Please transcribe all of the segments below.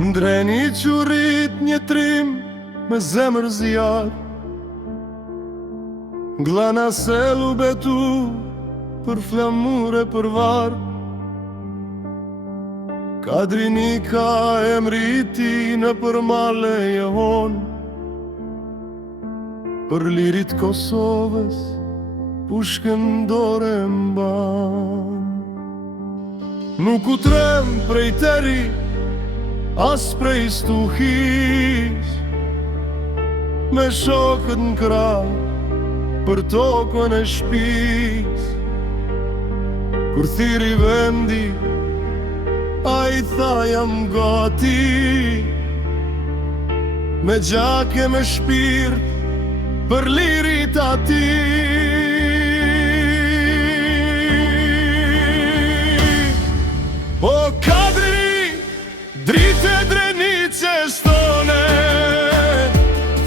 Ndreni qurit një trim me zemër zjarr, glana selu betu për flamure për var. Kadrini ka emri ti në përmale jehon, për lirit Kosovës pushkën dore mban. Nuk u trem prej teri, as prej stuhis, me shokët në krah për tokën e shpis. Kur thiri vendi, a i tha jam gati, me gjake me shpirt për lirit ati. O Kadri, drite drenice stone,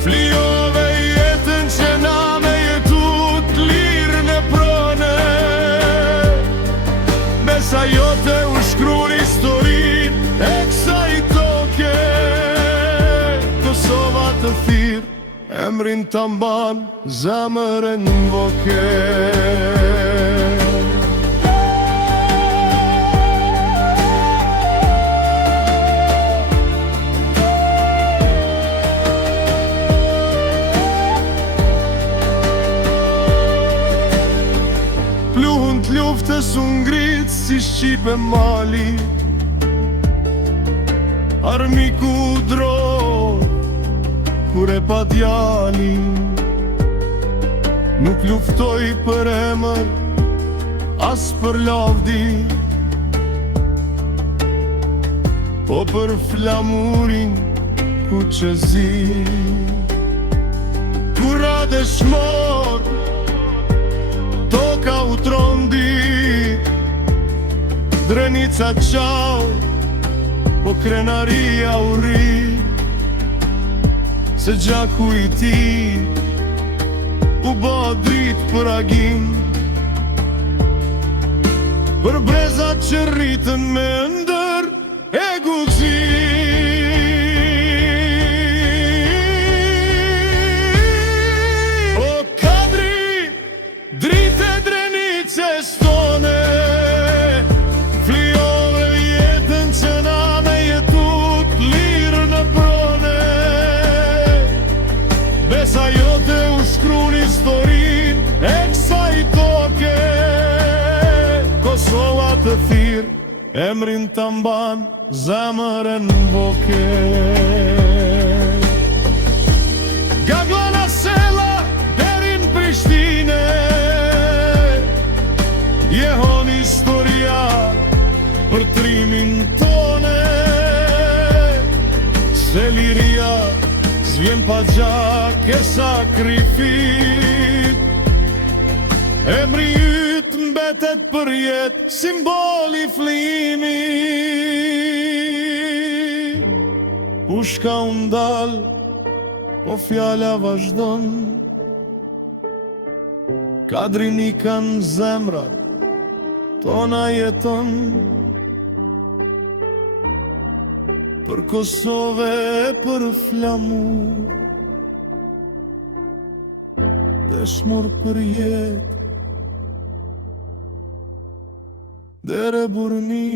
flijove jetën që na me jetu t'lirë në prone. Besa jote u shkruan historin e kësaj toke, Kosova të thirë, emrin të mban, zemërën voke. Pluhun t'luftës u ngrit si Shqipe Mali, armiku dro kur e pa djalin. Nuk luftoj për emër as për lavdi, po për flamurin ku që zi. Kur ra dëshmor toka u trondi, Drenica qau, po krenaria u ri. Se gjaku i ti u ba drit për agim, për brezat që rritën me ndër e guzim. O Kadri, drite drenice stone, flijove jetën që na me jetu t'lirë në prone. Besa jote u shkruan historin e kësaj toke, Kosova të thirë, emrin të mban, zemërën voke. Nga Glana Sela derin Prishtine, jehon historia për trimin tone. Se liria s'vjen pa gjak e sakrifit, emri yt mbetet për jet, simboli flijimi. Pushka undal, po fjala vazhdon, Kadrini kanë zemrat, tona jeton. Për Kosove e për flamur, dëshmor për jet, dere burni.